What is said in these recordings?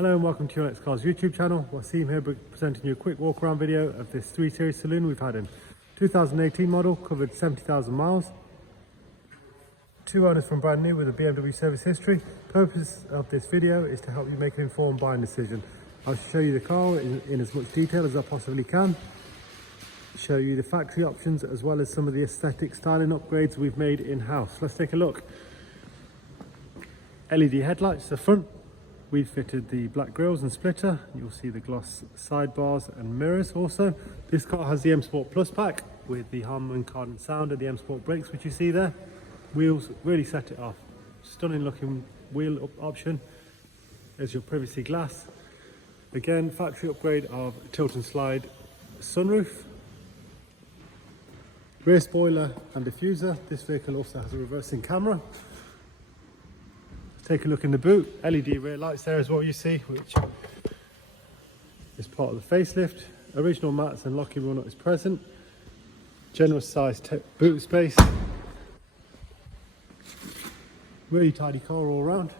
Hello and welcome to your Next Cars YouTube channel. Wasim here presenting you a quick walk around video of this 3 Series saloon we've had in 2018 model, covered 70,000 miles. Two owners from brand new with a BMW service history. Purpose of this video is to help you make an informed buying decision. I'll show you the car in as much detail as I possibly can. Show you the factory options as well as some of the aesthetic styling upgrades we've made in-house. Let's take a look. LED headlights at the front. We've fitted the black grills and splitter. You'll see the gloss sidebars and mirrors also. This car has the M Sport Plus pack with the Harman Kardon sound and the M Sport brakes, which you see there. Wheels really set it off. Stunning looking wheel option. There's your privacy glass. Again, factory upgrade of tilt and slide sunroof. Rear spoiler and diffuser. This vehicle also has a reversing camera. Take a look in the boot. LED rear lights there as well, you see, which is part of the facelift. Original mats and locking wheel nut is present. Generous sized boot space. Really tidy car all around.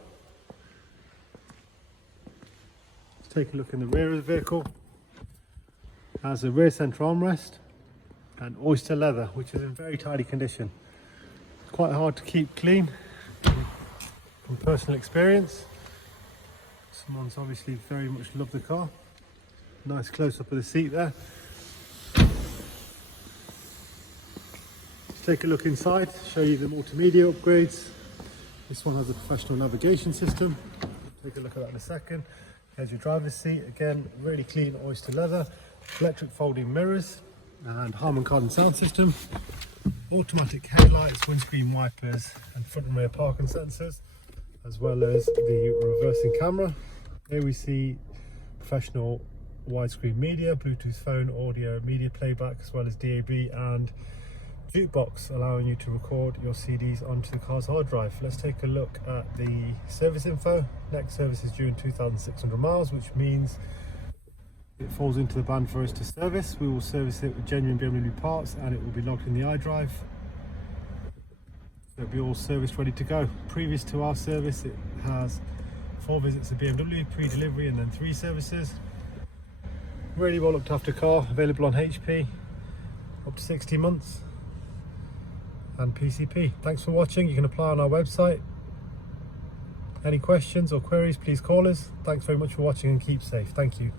Let's take a look in the rear of the vehicle. Has a rear centre armrest and oyster leather, which is in very tidy condition. Quite hard to keep clean. From personal experience, someone's obviously very much loved the car. Nice close-up of the seat there. Let's take a look inside, show you the multimedia upgrades. This one has a professional navigation system. Take a look at that in a second. There's your driver's seat, again really clean oyster leather, electric folding mirrors and Harman Kardon sound system. Automatic headlights, windscreen wipers and front and rear parking sensors, as well as the reversing camera. Here we see professional widescreen media, Bluetooth phone, audio, media playback, as well as DAB and jukebox, allowing you to record your CDs onto the car's hard drive. Let's take a look at the service info. Next service is due in 2,600 miles, which means it falls into the band for us to service. We will service it with genuine BMW parts and it will be logged in the iDrive. It'll be all serviced, ready to go. Previous to our service, it has 4 visits of BMW, pre-delivery and then 3 services. Really well looked after car, available on HP, up to 60 months and PCP. Thanks for watching. You can apply on our website. Any questions or queries, please call us. Thanks very much for watching and keep safe. Thank you.